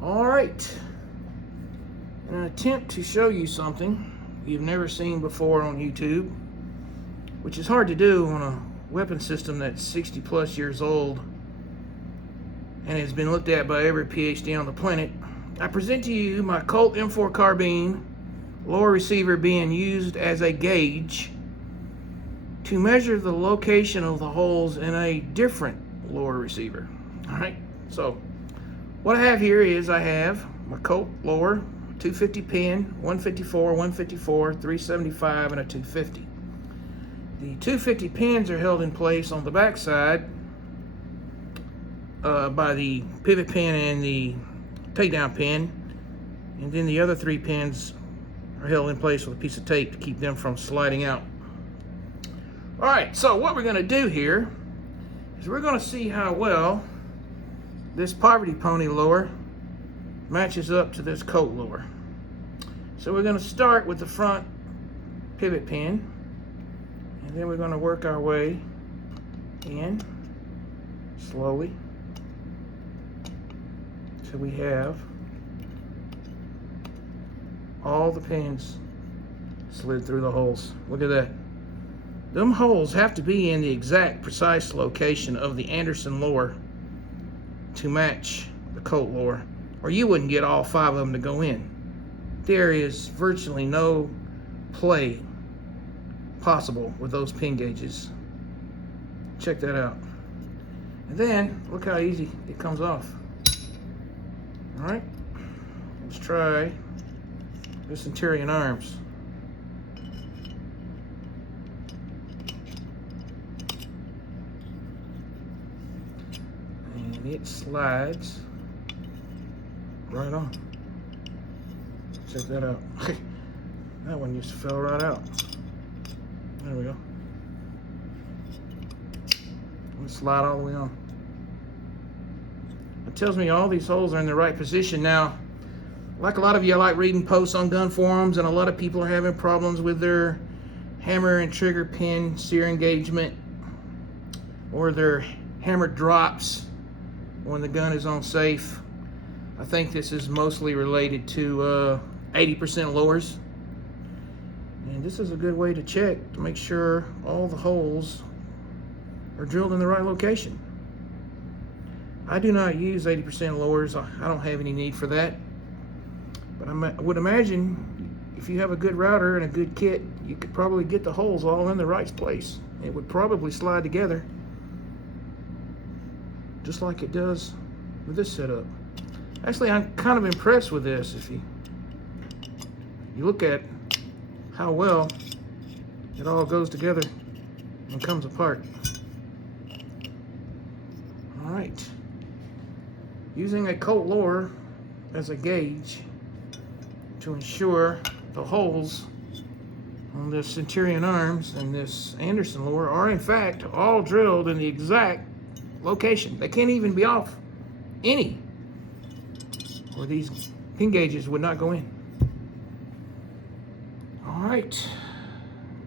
All right, in an attempt to show you something you've never seen before on YouTube, which is hard to do on a weapon system that's 60 plus years old and has been looked at by every PhD on the planet, I present to you my Colt M4 carbine lower receiver being used as a gauge to measure the location of the holes in a different lower receiver. All right, so what I have here is I have my Colt lower, 250 pin, 154, 154, 375, and a 250. The 250 pins are held in place on the back side by the pivot pin and the takedown pin, and then the other three pins are held in place with a piece of tape to keep them from sliding out. All right, so what we're going to do here is we're going to see how well this Poverty Pony lower matches up to this Colt lower. So we're going to start with the front pivot pin, and then we're going to work our way in slowly till we have all the pins slid through the holes. Look at that. Them holes have to be in the exact precise location of the Anderson lower to match the Colt lower, or you wouldn't get all 5 of them to go in. There is virtually no play possible with those pin gauges. Check that out. And then look how easy it comes off. All right, let's try this Centurion arms. And it slides right on. Check that out. That one just fell right out. There we go. Let's slide all the way on. It tells me all these holes are in the right position. Now, like a lot of you, I like reading posts on gun forums, and a lot of people are having problems with their hammer and trigger pin sear engagement, or their hammer drops when the gun is on safe. I think this is mostly related to 80% lowers. And this is a good way to check to make sure all the holes are drilled in the right location. I do not use 80% lowers. I don't have any need for that. But I would imagine if you have a good router and a good kit, you could probably get the holes all in the right place. It would probably slide together just like it does with this setup. Actually, I'm kind of impressed with this. If you look at how well it all goes together and comes apart. All right, using a Colt lower as a gauge to ensure the holes on this Centurion arms and this Anderson lower are in fact all drilled in the exact location. They can't even be off any, or these pin gauges would not go in. All right.